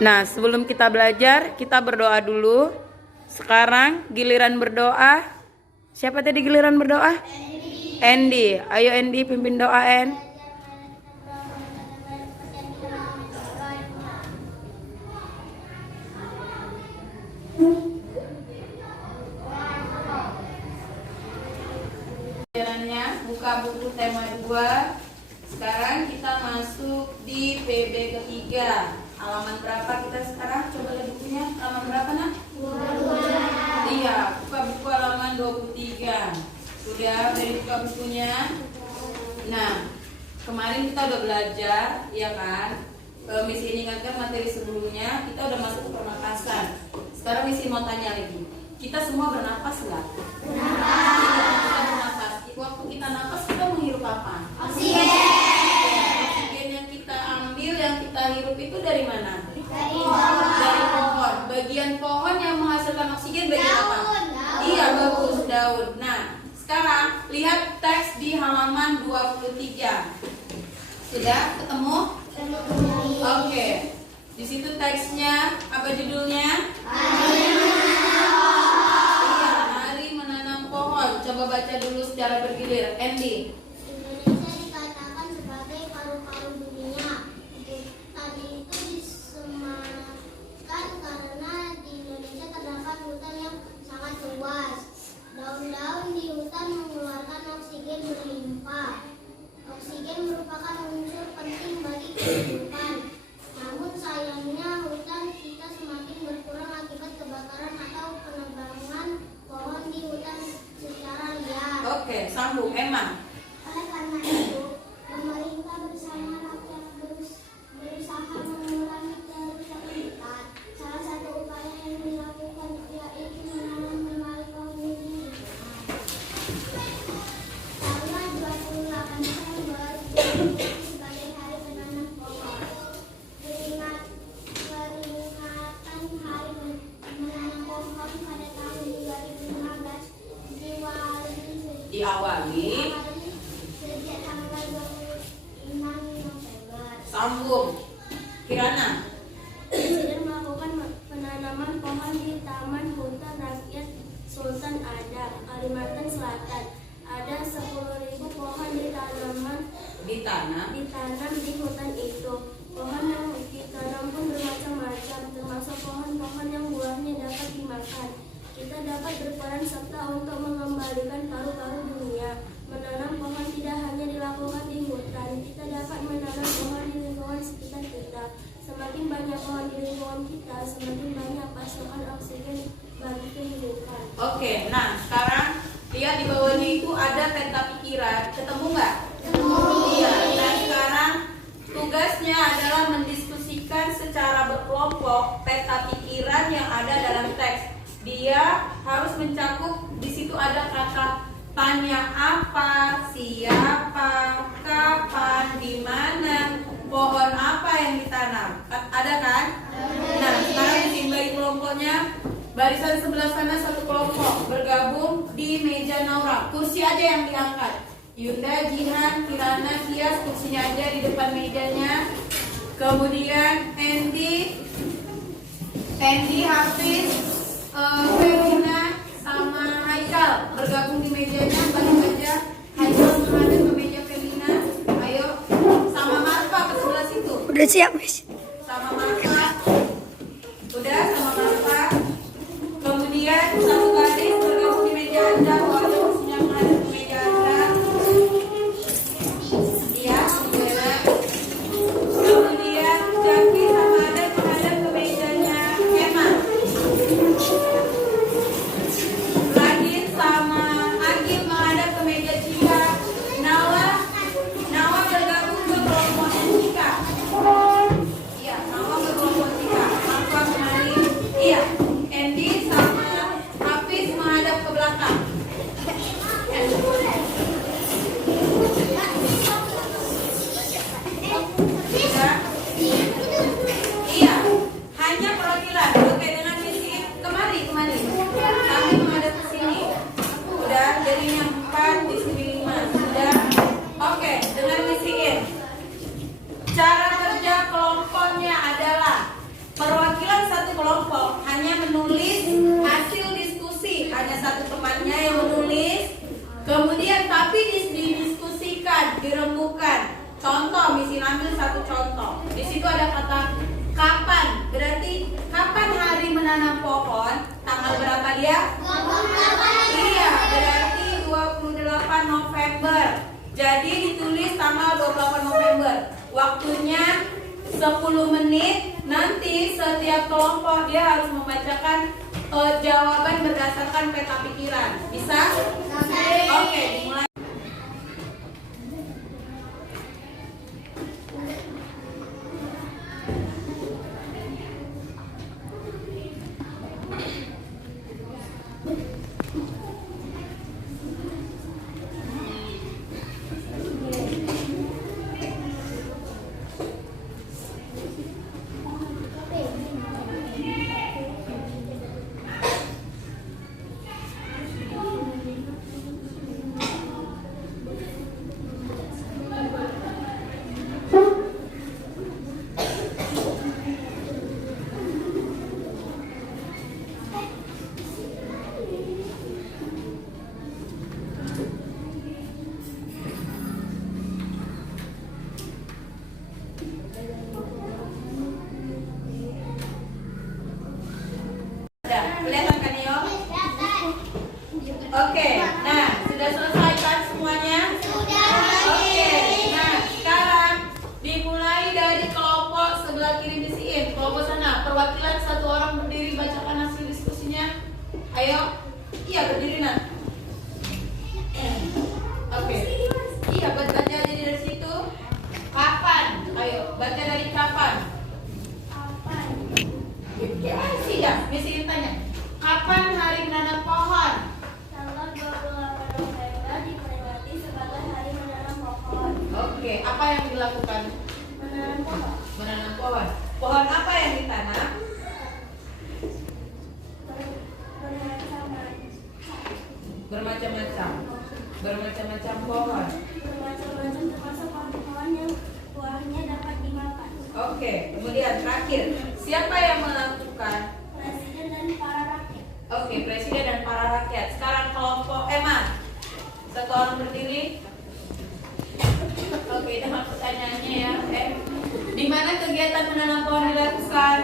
Nah, sebelum kita belajar, kita berdoa dulu. Sekarang giliran berdoa. Siapa tadi giliran berdoa? Andy. Ayo Andy, pimpin doa, En. Pelajarannya buka buku tema 2. Sekarang kita masuk di PB ketiga. Halaman berapa kita sekarang? Coba lihat bukunya. Halaman berapa, Nak? 22. Iya, buka buku halaman 23. Sudah dari buka bukunya. Nah, kemarin kita udah belajar, ya kan? Misi ingatkan materi sebelumnya, kita udah masuk ke pernapasan. Sekarang misi mau tanya lagi. Kita semua bernapas nggak? Bernapas. Kita bernapas. Waktu kita napas kita menghirup apa? Oksigen. Oksigen yang kita ambil, yang kita hirup itu dari mana? Dari pohon. Dari pohon. Bagian pohon yang menghasilkan oksigen bagian apa? Daun. Iya, bagus, daun. Nah, sekarang lihat teks di halaman 23. Sudah ketemu? Oke. Di situ teksnya apa judulnya? Iya, mari menanam pohon. Coba baca dulu secara bergilir. Andy. Indonesia dikatakan sebagai paru-paru dunia. Tadi itu disematkan karena di Indonesia terdapat hutan yang sangat luas. Daun-daun di hutan mengeluarkan oksigen berlimpah. Oksigen merupakan unsur penting bagi kehidupan. Namun sayangnya hutan kita semakin berkurang akibat kebakaran atau penebangan pohon di hutan secara liar. Oke, sambung Emma. Oleh karena itu, pemerintah bersama rakyat berusaha mengurangi kerusakan hutan. Salah satu upaya yang dilakukan yaitu menanam kembali pohon di dunia. Tanggal 28 Desember sebagai Hari Penanam Pohon. Peringatan Hari Menanam Pohon pada tahun 2015 Diawali. sejak tanggal 26 November. Sambung. Kirana. Presiden melakukan penanaman pohon di Taman Hutan Rakyat Sultan Adam, Kalimantan Selatan. Ada 10.000 pohon ditanam di hutan itu. Pohon yang ditanam pun bermacam-macam, termasuk pohon-pohon yang buahnya dapat dimakan. Kita dapat berperan serta untuk mengembalikan paru-paru dunia. Menanam pohon tidak hanya dilakukan di hutan, kita dapat menanam pohon di lingkungan sekitar kita. Semakin banyak pohon di lingkungan kita, semakin banyak pasokan oksigen bagi kehidupan. Oke, nah sekarang lihat di bawahnya itu ada peta pikiran. Ketemu nggak? Ketemu. Iya. Nah sekarang tugasnya adalah mendiskusikan secara berkelompok peta pikiran yang ada dalam teks. Dia harus mencakup, di situ ada kata tanya apa, siapa, kapan, di mana, pohon apa yang ditanam. Ada kan? Nah, sekarang disimbagi kelompoknya. Barisan sebelah sana satu kelompok bergabung di meja Naura. Kursi aja yang diangkat. Yunda, Jihan, Kirana, Tias, kursinya aja di depan mejanya. Kemudian Andy, Hafiz, Felina sama Haikal bergabung di mejanya. Balik aja. Haikal menghadap ke meja Felina. Ayo sama Marfa ke sebelah situ. Udah siap, Miss. Sama Marfa. Udah sama Marfa. Kemudian satu baris bergabung di meja Anda. Waktu kursinya menghadap ke meja Anda. Iya, Bella. Kemudian Jaki sama Ada menghadap ke mejanya Emma. Lagi sama Agil menghadap ke meja Cika. Nawa bergabung ke kelompoknya Cika. Iya, Nawa ke kelompok Cika. Marfa kembali. Iya, Andy sama Hafiz menghadap ke belakang. Bisa? Iya, hanya perwakilan. Oke, dengan misi kemari. Kami menghadap ke sini. Udah, jadinya 4, di sini 5. Sudah. Oke, dengan misi cara kerja kelompoknya adalah menulis hasil diskusi. Hanya satu temannya yang menulis. Kemudian tapi didiskusikan, dirembukan. Contoh, misi ambil satu contoh. Di situ ada kata kapan. Berarti kapan hari menanam pohon? Tanggal berapa dia? 28. Iya, berarti 28 November. Jadi ditulis tanggal 28 November. Waktunya 10 menit. Nanti setiap kelompok dia harus membacakan jawaban berdasarkan peta pikiran. Bisa? Oke, dimulai. Kelihatan kan Yo? Oke, nah sudah selesai kan semuanya? Oke, nah sekarang dimulai dari kelompok sebelah kiri bisiin. Kelompok sana, perwakilan satu orang berdiri bacakan hasil diskusinya. Ayo, iya berdiri nak. Oke, iya baca aja dari situ. Kapan? Ayo baca dari kapan. Gimana sih ya? Misi tanya. Kapan hari menanam pohon? Tanggal 28 November diperingati sebagai hari menanam pohon. Oke, apa yang dilakukan? Menanam pohon. Menanam pohon. Pohon apa yang ditanam? Bermacam-macam. Bermacam-macam pohon. Bermacam-macam termasuk pohon-pohon yang buahnya dapat dimakan. Oke, kemudian terakhir, siapa yang melakukan? Presiden dan para rakyat. Oke, presiden dan para rakyat. Sekarang kelompok Emma. Satu orang berdiri. Oke, itu pertanyaannya ya. Di mana kegiatan menanam pohon dilakukan?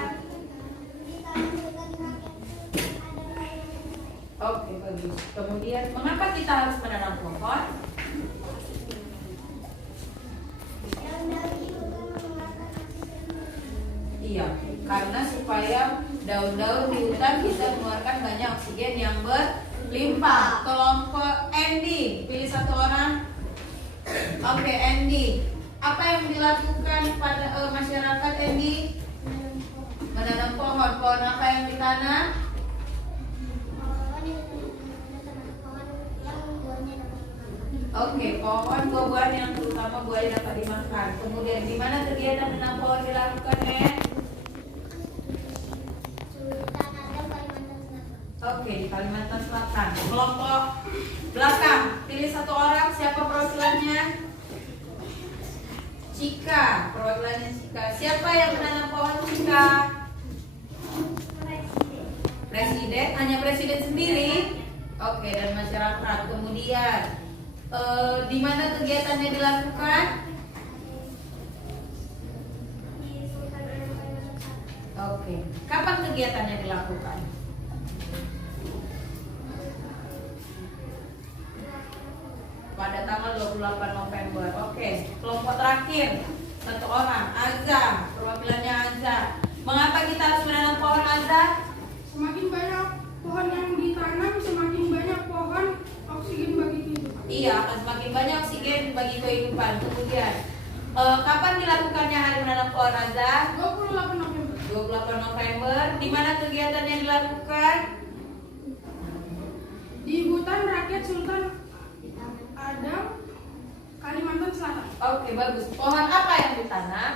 Oke, bagus. Kemudian, mengapa kita harus menanam pohon? Iya, karena supaya daun-daun di hutan bisa mengeluarkan banyak oksigen yang berlimpah. Kelompok Andy, pilih satu orang. Oke, Andy. Apa yang dilakukan pada masyarakat Andy? Menanam pohon. Pohon apa yang ditanam? Oke, pohon buah-buahan yang terutama buahnya dapat dimakan. Kemudian di mana kegiatan menanam pohon dilakukan, Nen? Oke, di Kalimantan Selatan. Kelompok belakang, pilih satu orang. Siapa perwakilannya? Cika, perwakilannya Cika. Siapa yang menanam pohon Cika? Presiden, hanya presiden sendiri. Oke, dan masyarakat. Kemudian di mana kegiatannya dilakukan? Oke, kapan kegiatannya dilakukan? Pada tanggal 28 November. Oke, kelompok terakhir satu orang, Azza, perwakilannya Azza. Mengapa kita harus menanam pohon, Azza? Semakin banyak pohon yang ditanam, semakin banyak pohon oksigen bagi kehidupan. Iya, akan semakin banyak oksigen bagi kehidupan. Kemudian, kapan dilakukannya hari menanam pohon, Azza? 28 November. 28 November. Di mana kegiatannya dilakukan? Di hutan rakyat Sultan Adam, Kalimantan Selatan. Oke, bagus. Pohon apa yang ditanam?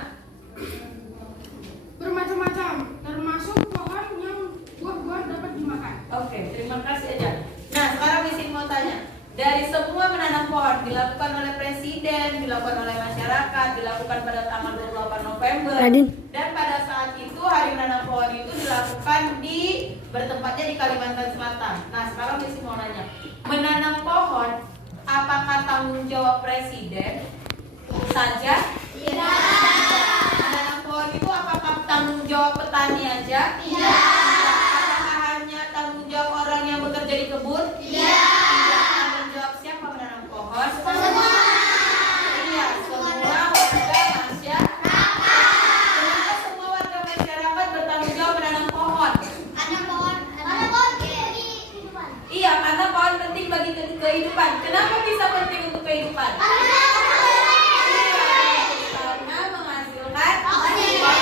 Bermacam-macam, termasuk pohon yang buah-buah dapat dimakan. Oke, terima kasih aja. Nah, sekarang Miss mau tanya. Dari semua menanam pohon dilakukan oleh presiden, dilakukan oleh masyarakat, dilakukan pada tanggal 28 November. Dan pada saat itu hari menanam pohon itu dilakukan di di Kalimantan Selatan. Nah, sekarang Missy mau nanya, menanam pohon apakah tanggung jawab presiden saja? Tidak. Menanam pohon itu apakah tanggung jawab petani aja? Tidak. Apakah hanya tanggung jawab orang yang bekerja di kebun? Tidak. Tanggung jawab siapa menanam pohon? Semua. Iya, semua warga masyarakat. Kenapa semua warga masyarakat bertanggung jawab menanam pohon? Iya, karena pohon penting bagi kehidupan. Kenapa bisa penting untuk kehidupan? Karena menghasilkan oksigen.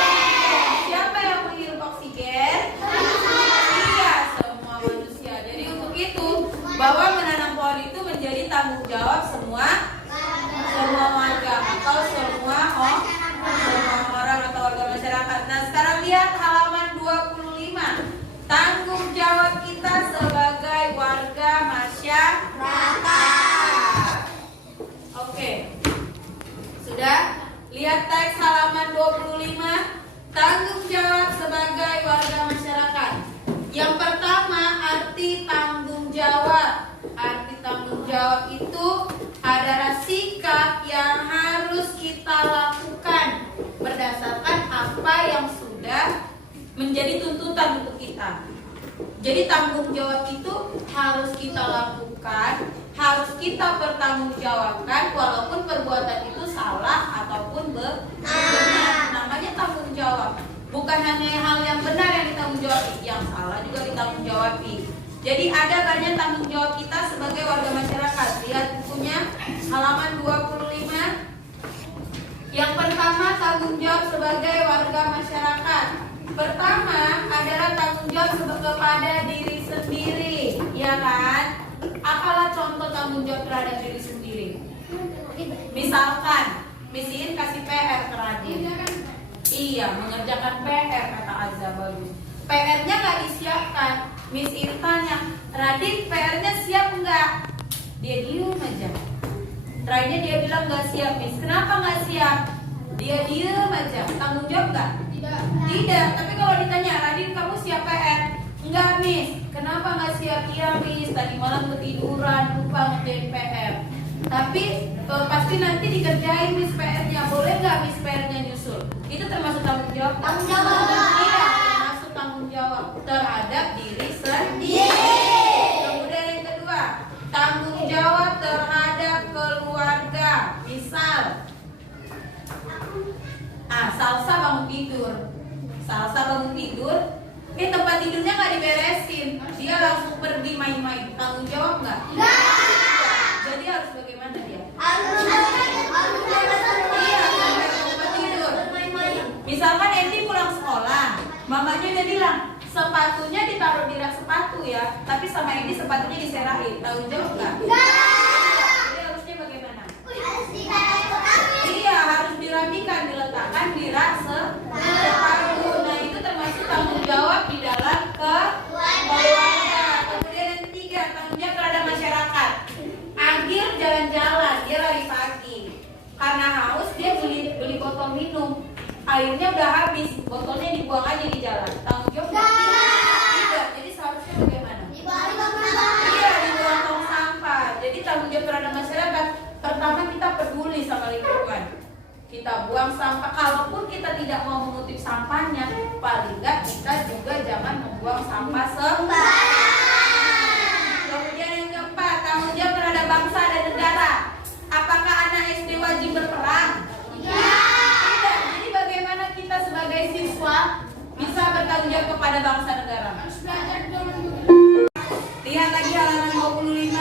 Siapa yang menghirup oksigen? Iya, semua manusia. Jadi untuk itu, bahwa menanam pohon itu menjadi tanggung jawab semua warga atau semua orang atau warga masyarakat. Nah, sekarang lihat halaman 25. Tanggung jawab kita sebagai warga masyarakat. Oke. Sudah? Lihat teks halaman 25. Tanggung jawab sebagai warga masyarakat. Yang pertama, arti tanggung jawab. Arti tanggung jawab itu adalah sikap yang harus kita lakukan berdasarkan apa yang sudah menjadi tuntutan untuk kita. Jadi tanggung jawab itu harus kita lakukan, harus kita pertanggungjawabkan walaupun perbuatan itu salah ataupun benar. Namanya tanggung jawab. Bukan hanya hal yang benar yang ditanggung jawab, yang salah juga ditanggung jawab. Jadi ada banyak tanggung jawab kita sebagai warga masyarakat. Lihat bukunya halaman 25. Yang pertama, tanggung jawab sebagai warga masyarakat. Pertama adalah tanggung jawab kepada diri sendiri, ya kan? Apalah contoh tanggung jawab terhadap diri sendiri? Misalkan, Miss In kasih PR ke Radin. Iya, mengerjakan PR kata Azza bagus. PR-nya nggak disiapkan. Miss In tanya, Radin PR-nya siap nggak? Dia diem aja. Terakhirnya dia bilang nggak siap, Miss. Kenapa nggak siap? Dia diem aja. Tanggung jawab nggak? Tidak, tapi kalau ditanya, Radin kamu siap PR? Enggak, Miss. Kenapa nggak siap? Iya, Miss. Tadi malam ketiduran, lupa ngerjain PR. Tapi pasti nanti dikerjain Miss PR-nya. Boleh nggak Miss PR-nya nyusul? Itu termasuk tanggung jawab? Tanggung jawab. Iya, termasuk tanggung jawab terhadap diri sendiri. Kemudian yang kedua, tanggung jawab terhadap keluarga. Misal, Salsa bangun tidur. Tempat tidurnya nggak diberesin, dia langsung pergi main-main. Tanggung jawab nggak? Jadi harus bagaimana dia? Iya, tempat tidur. Misalkan Endi pulang sekolah, mamanya udah bilang sepatunya ditaruh di rak sepatu ya, tapi sama Endi sepatunya diserahin. Tanggung jawab nggak? Jadi harusnya bagaimana? Iya, harus dirapikan, diletakkan di rak sepatu. Nah, itu termasuk tanggung jawab di dalam keluarga. Kemudian yang ketiga, tanggung jawab terhadap masyarakat. Agil jalan-jalan, dia lari pagi. Karena haus, dia beli botol minum. Airnya udah habis, botolnya dibuang aja di jalan. Tanggung jawab tidak. Jadi seharusnya bagaimana? Iya, dibuang tong sampah. Jadi tanggung jawab terhadap masyarakat. Pertama, kita peduli sama lingkungan. Kita buang sampah, kalaupun kita tidak mau mengutip sampahnya, paling enggak kita juga jangan membuang sampah sembarangan. Kemudian yang keempat, tanggung jawab terhadap bangsa dan negara. Apakah anak SD wajib berperang? Tidak. Jadi bagaimana kita sebagai siswa bisa bertanggung jawab kepada bangsa negara? Lihat lagi halaman 25.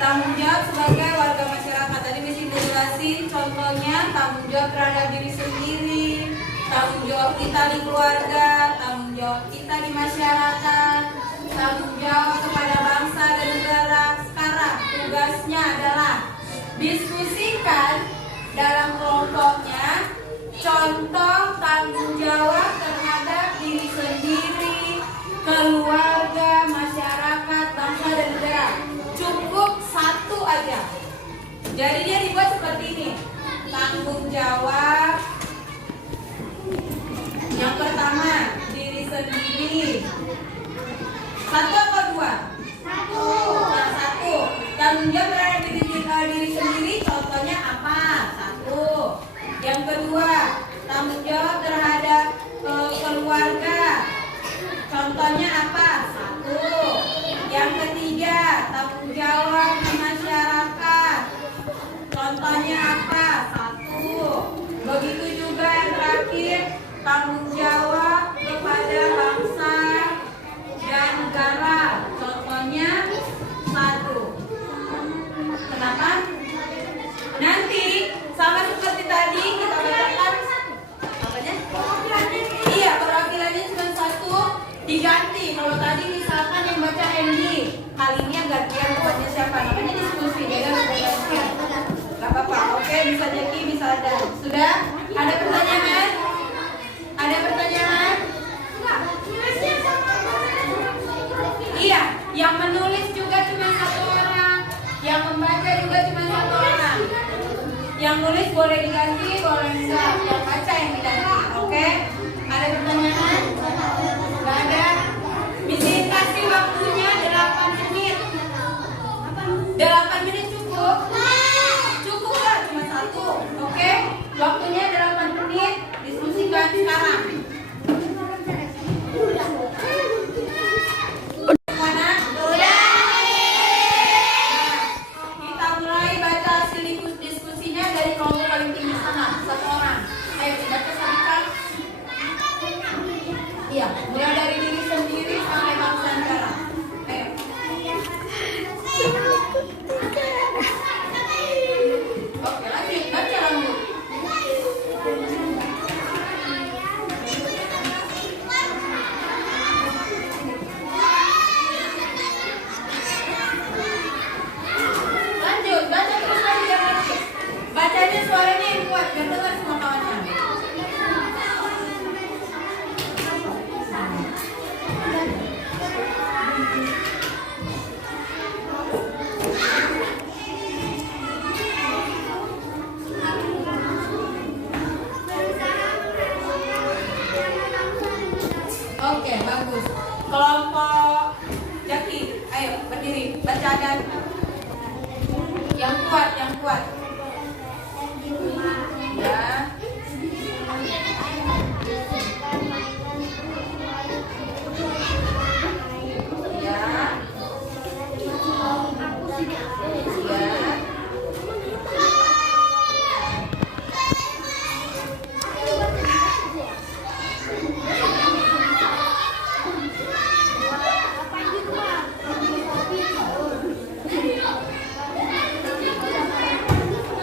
Tanggung jawab sebagai warga masyarakat. Tadi mesti jelasin contohnya tanggung jawab terhadap diri sendiri, tanggung jawab kita di keluarga, tanggung jawab kita di masyarakat, tanggung jawab kepada bangsa dan negara. Sekarang tugasnya adalah diskusikan dalam kelompoknya contoh tanggung jawab terhadap diri sendiri, keluarga, masyarakat, bangsa dan negara. Cukup satu aja. Jadi dia dibuat seperti ini. Tanggung jawab yang pertama diri sendiri, Yang kedua, tanggung jawab terhadap keluarga. Contohnya apa? 1. Yang ketiga, tanggung jawab ke masyarakat. Contohnya apa? 1. Begitu juga yang terakhir, tanggung jawab kepada bangsa dan negara. Contohnya 1. Kenapa? Nanti sama seperti tadi kita bacakan apanya? Iya, perwakilannya cuma 1 diganti. Kalau tadi misalkan yang baca Hendy, kali ini yang gantian pokoknya siapa? Namanya diskusi, beda gantian. Gak apa-apa, oke, bisa Jeki, bisa ada. Sudah? Ada pertanyaan? Ada pertanyaan? Iya, yang menulis juga cuma 1 orang, yang membaca juga cuma 1 orang. Yang nulis boleh diganti, boleh enggak. Yang baca yang diganti, oke? Ada pertanyaan? Gak ada? Bisa kasih waktunya 8 menit. 8 menit cukup? Cukup lah, cuma 1, oke? Waktunya 8 menit, diskusikan sekarang. Mana? Kita mulai baca hasil diskusinya dari kelompok paling tinggi sana, 1 orang. Ayo baca Sabika. Iya, mulai dari diri sendiri sampai bangsa negara. Ayo. Oke, lanjut baca lanjut. Lanjut, baca terus lagi jangan berhenti. Bacanya suaranya yang kuat, biar dengar semua kawannya. Oke, bagus. Kelompok Jaki, ayo berdiri, baca dan yang kuat, yang kuat. Ya. Ya. Ya.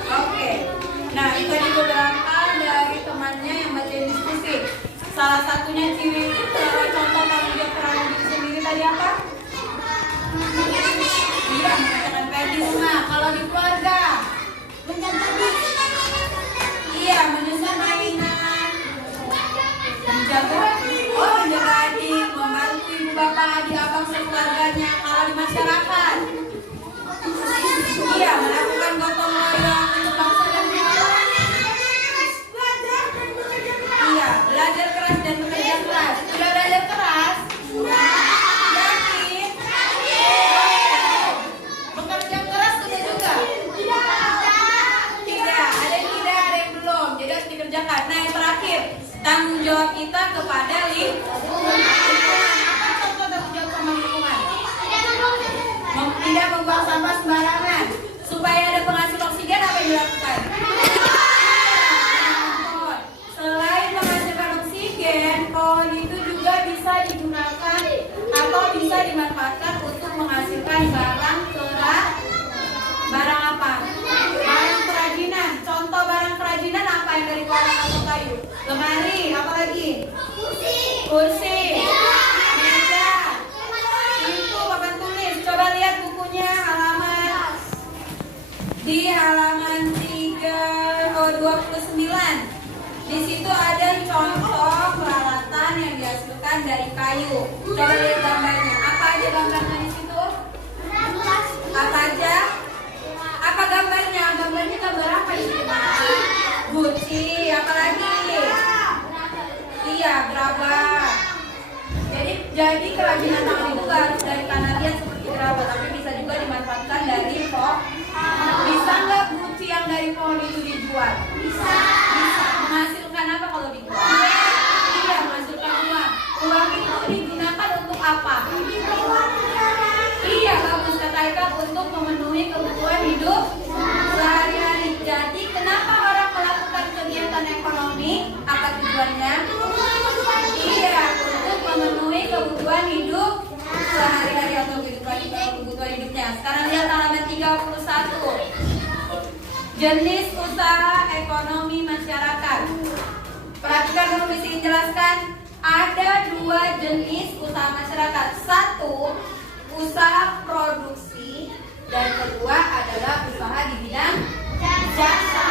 Oke. Nah, itu tadi beberapa dari temannya yang baca diskusi. Salah satunya ciri contoh tanggung jawab terhadap diri sendiri tadi apa? Iya, mengatakan PR di rumah. Kalau di keluarga, iya, menyusun mainan, menjaga adik, membantu ibu bapak, adik abang sekeluarganya. Kalau di masyarakat, iya, melakukan gotong royong untuk bangsa dan negara. Iya, belajar keras dan bekerja keras. Sudah belajar keras? Yakin? Bekerja keras sudah juga? Tidak, ada yang tidak, ada yang belum. Jadi harus dikerjakan. Nah, yang terakhir, tanggung jawab kita kepada lingkungan. Apa contoh tanggung jawab sama lingkungan? Tidak membuang sampah sembarangan. Supaya ada penghasil oksigen, apa yang dilakukan? Selain menghasilkan oksigen, pohon itu juga bisa digunakan atau bisa dimanfaatkan untuk menghasilkan barang apa? Barang kerajinan. Contoh barang kerajinan apa yang dari kayu atau kayu? Lemari, apa lagi? Kursi, meja, pintu, papan tulis. Coba lihat bukunya di halaman 29. Di situ ada contoh peralatan yang dihasilkan dari kayu. Coba lihat gambarnya. Apa aja gambarnya di situ? Apa aja? Apa gambarnya? Gambarnya gambar apa di situ? Guci, apa lagi? Iya, gerabah. Jadi kerajinan tangan itu gak harus dari Kanadian seperti gerabah, tapi bisa juga dimanfaatkan dari pohon. Bisa nggak guci yang dari pohon itu dijual? Bisa. tujuannya? Iya, untuk memenuhi kebutuhan hidup sehari-hari atau kebutuhan hidupnya. Sekarang lihat halaman 31. Jenis usaha ekonomi masyarakat. Perhatikan dulu, Miss ingin jelaskan. Ada dua jenis usaha masyarakat. Satu, usaha produksi, dan kedua adalah usaha di bidang jasa.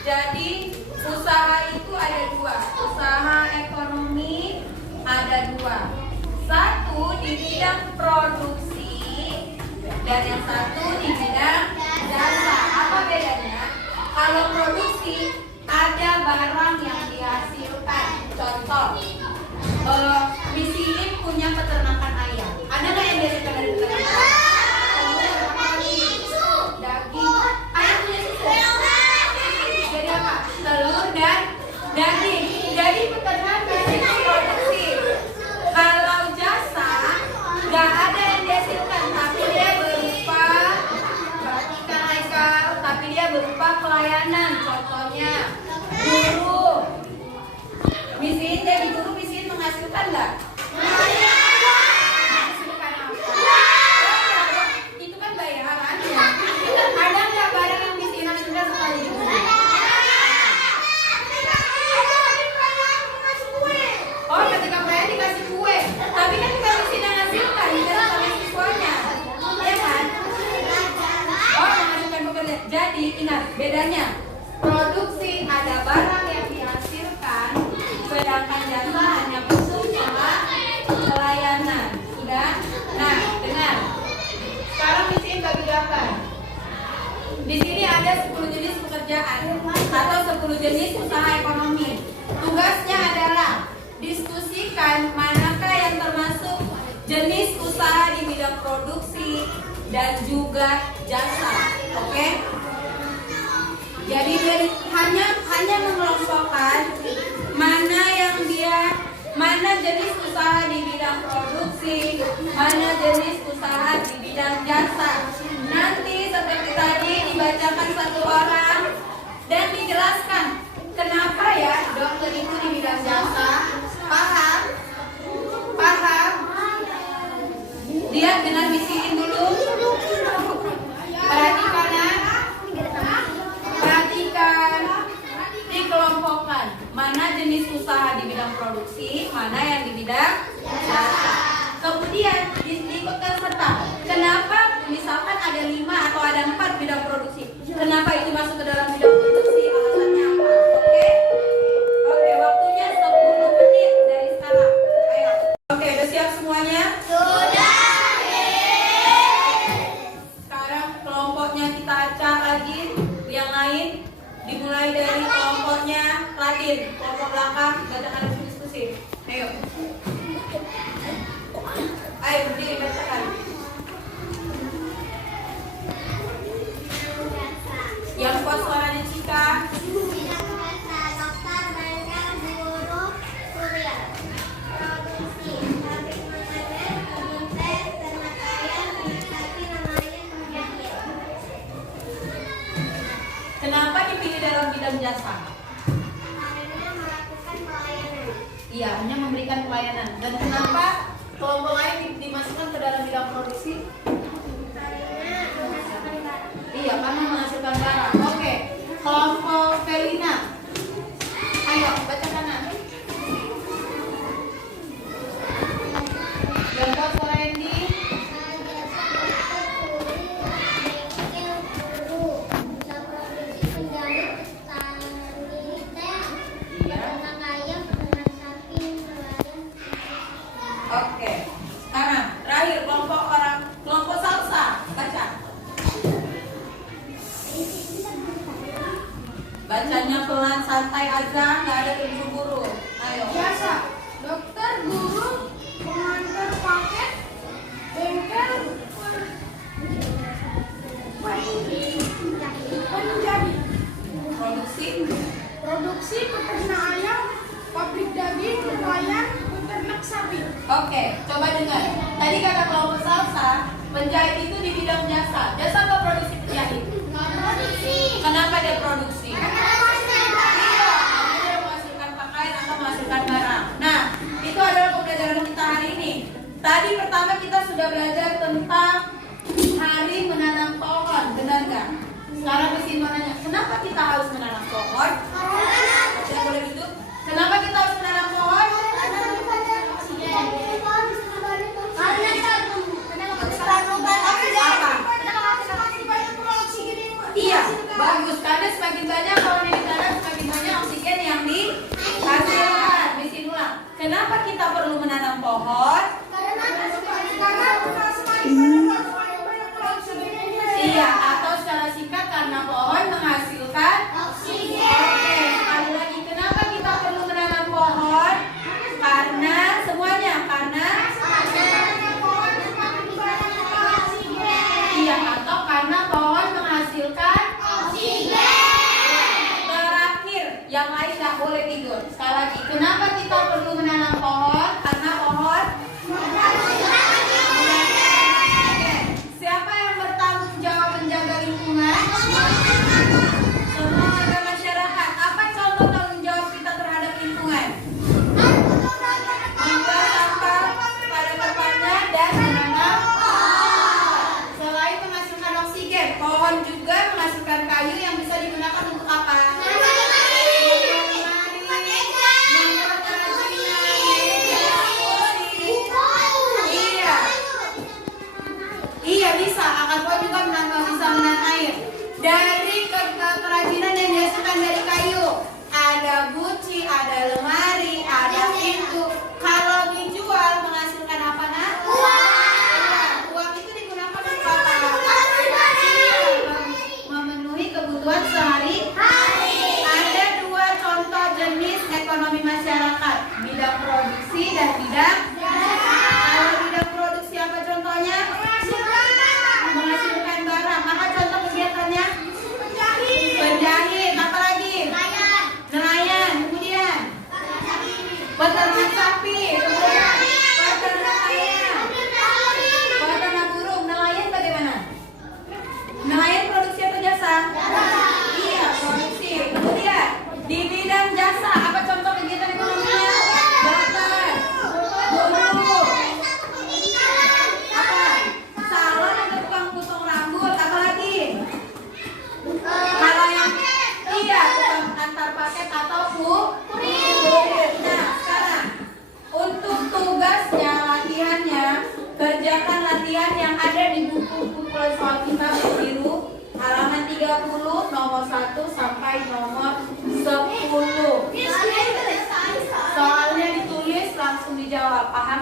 Jadi usaha itu ada dua. Usaha ekonomi ada dua. Satu di bidang produksi dan yang satu di bidang jasa. Apa bedanya? Kalau produksi ada barang yang dihasilkan. Contoh, Miss ini punya peternakan ayam. Ada nggak yang dihasilkan dari peternakan ayam? Telur, apa lagi? Daging. Ayam punya susu. Jadi apa? Telur dan daging. Jadi peternakan itu produksi. Kalau jasa nggak ada yang dihasilkan, tapi dia berupa, perhatikan Haikal, tapi dia berupa pelayanan. Contohnya guru. Misin jadi guru, misin menghasilkan nggak? Menghasilkan apa? Itu kan bayaran. Ada nggak barang yang misin hasilkan sekali guru? Oh, ketika pelayan dikasih kue, tapi kan kita misin yang hasilkan, dikasih sama siswanya, ya kan? Oh, menghasilkan pekerjaan. Jadi ingat bedanya. Produksi ada barang yang dihasilkan, sedangkan jasa hanya bentuk pelayanan. Sudah? Nah, dengar. Sekarang di sini bagi gambar. Di sini ada 10 jenis pekerjaan atau 10 jenis usaha ekonomi. Tugasnya adalah diskusikan manakah yang termasuk jenis usaha di bidang produksi dan juga jasa. Oke? Jadi hanya mengelompokkan mana jenis usaha di bidang produksi, mana jenis usaha di bidang jasa. Nanti seperti tadi dibacakan satu orang dan dijelaskan kenapa ya dokter itu di bidang jasa. Paham? Paham? Dia dengar bisikin dulu. Perhatikan ya. Perhatikan, dikelompokkan mana jenis usaha di bidang produksi, mana yang di bidang jasa. Kemudian diikutkan serta. Kenapa misalkan ada 5 atau ada 4 bidang produksi? Kenapa itu masuk ke dalam bidang produksi? Alasannya apa? Oke? Oke, waktunya 10 menit dari sekarang. Ayo. Oke, udah siap semuanya? Sudah. Sekarang kelompoknya kita acak lagi. Yang lain dimulai dari kelompoknya Radin, kelompok belakang bacakan diskusi. Ayo. Ayo berdiri bacakan. Yang kuat suaranya Cika. Dokter, banyak guru, kuliah, produksi, pabrik makanan, kebun teh, ternak ayam, sapi, nelayan, penjahit. Kenapa dipilih dalam bidang jasa? Karena melakukan pelayanan. Iya, hanya memberikan pelayanan. Dan kenapa kelompok lain dimasukkan ke dalam bidang produksi? Karena menghasilkan barang. Iya, karena menghasilkan barang. Oke, kelompok Felina. Ayo, bacakan. Yang kuat suara Andy. Oke, sekarang terakhir kelompok salsa. Baca. Bacanya pelan, santai aja, nggak ada terburu-buru. Ayo. Jasa, dokter, guru, pengantar paket, bengkel, penjahit, produksi, peternak ayam, pabrik daging, nelayan, peternak sapi. Oke, coba dengar. Tadi kata kelompok salsa, penjahit itu di bidang jasa. Jasa apa produksi penjahit? Produksi. Kenapa dia produksi? Karena menghasilkan barang. Iya, dia menghasilkan pakaian atau nggak boleh tidur. Sekali lagi, kenapa kita perlu menanam pohon? Karena pohon siapa yang bertanggung jawab menjaga lingkungan? Semua warga masyarakat. Apa contoh tanggung jawab kita terhadap lingkungan? Membuang sampah pada tempatnya dan menanam pohon. Selain menghasilkan oksigen, pohon juga menghasilkan kayu yang bisa digunakan untuk apa? Iya bisa, akar pohon juga bisa menahan air. Dari kerajinan yang dihasilkan dari kayu, ada guci, ada lemari, ada pintu. Kalau dijual menghasilkan apa nak? Uang. Uang itu digunakan untuk apa? Memenuhi kebutuhan sehari-hari. Ada dua contoh jenis ekonomi masyarakat, bidang produksi dan bidang kalau bidang produksi apa contohnya? Menghasilkan barang. Apa contoh kegiatannya? Penjahit. Apa lagi? Nelayan. Kemudian peternak sapi. Kemudian peternak ayam. Peternak burung. Nelayan bagaimana? Nelayan produksi atau jasa? Iya, produksi. Kemudian di bidang jasa apa contoh kegiatan ekonominya? Dokter, guru, apa? Salon atau tukang potong rambut? Apa lagi? Kalau yang tukang antar paket atau kurir. Nah, sekarang untuk tugasnya, latihannya, kerjakan latihan yang ada di buku soal kita biru halaman 30 nomor 1 sampai nomor 10. Soalnya ditulis langsung dijawab, paham?